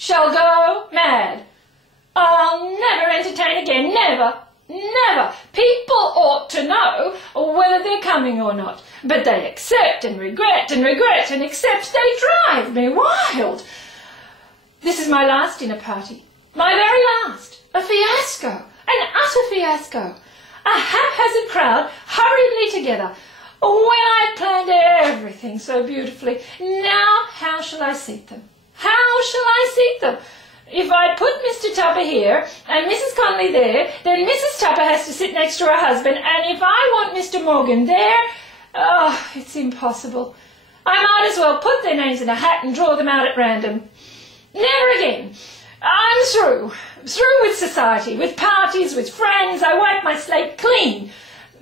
shall go mad. I'll never entertain again, never, never. People ought to know whether they're coming or not, but they accept and regret and regret and accept. They drive me wild. This is my last dinner party, my very last. A fiasco, an utter fiasco. A haphazard crowd hurriedly together, when I planned everything so beautifully. Now how shall I seat them? How shall I seat them? If I put Mr. Tupper here and Mrs. Conley there, then Mrs. Tupper has to sit next to her husband, and if I want Mr. Morgan there, oh, it's impossible. I might as well put their names in a hat and draw them out at random. Never again. I'm through. Through with society, with parties, with friends. I wipe my slate clean.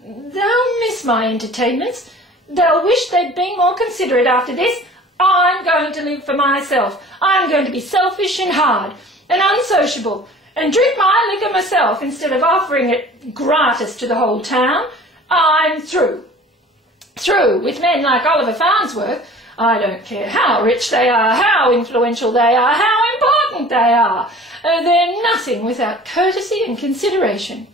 They'll miss my entertainments. They'll wish they'd been more considerate after this. I'm going to live for myself. I'm going to be selfish and hard and unsociable and drink my liquor myself instead of offering it gratis to the whole town. I'm through. Through with men like Oliver Farnsworth. I don't care how rich they are, how influential they are, how important they are. They're nothing without courtesy and consideration.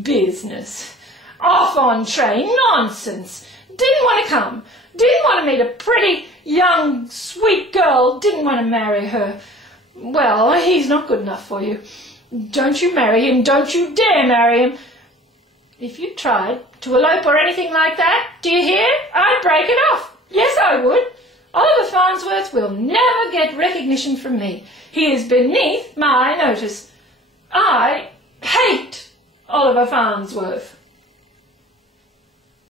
Business. Off on train. Nonsense. Didn't want to come. Didn't want to meet a pretty, young, sweet girl. Didn't want to marry her. Well, he's not good enough for you. Don't you marry him. Don't you dare marry him. If you tried to elope or anything like that, do you hear? I'd break it off. Yes, I would. Oliver Farnsworth will never get recognition from me. He is beneath my notice. I hate Oliver Farnsworth.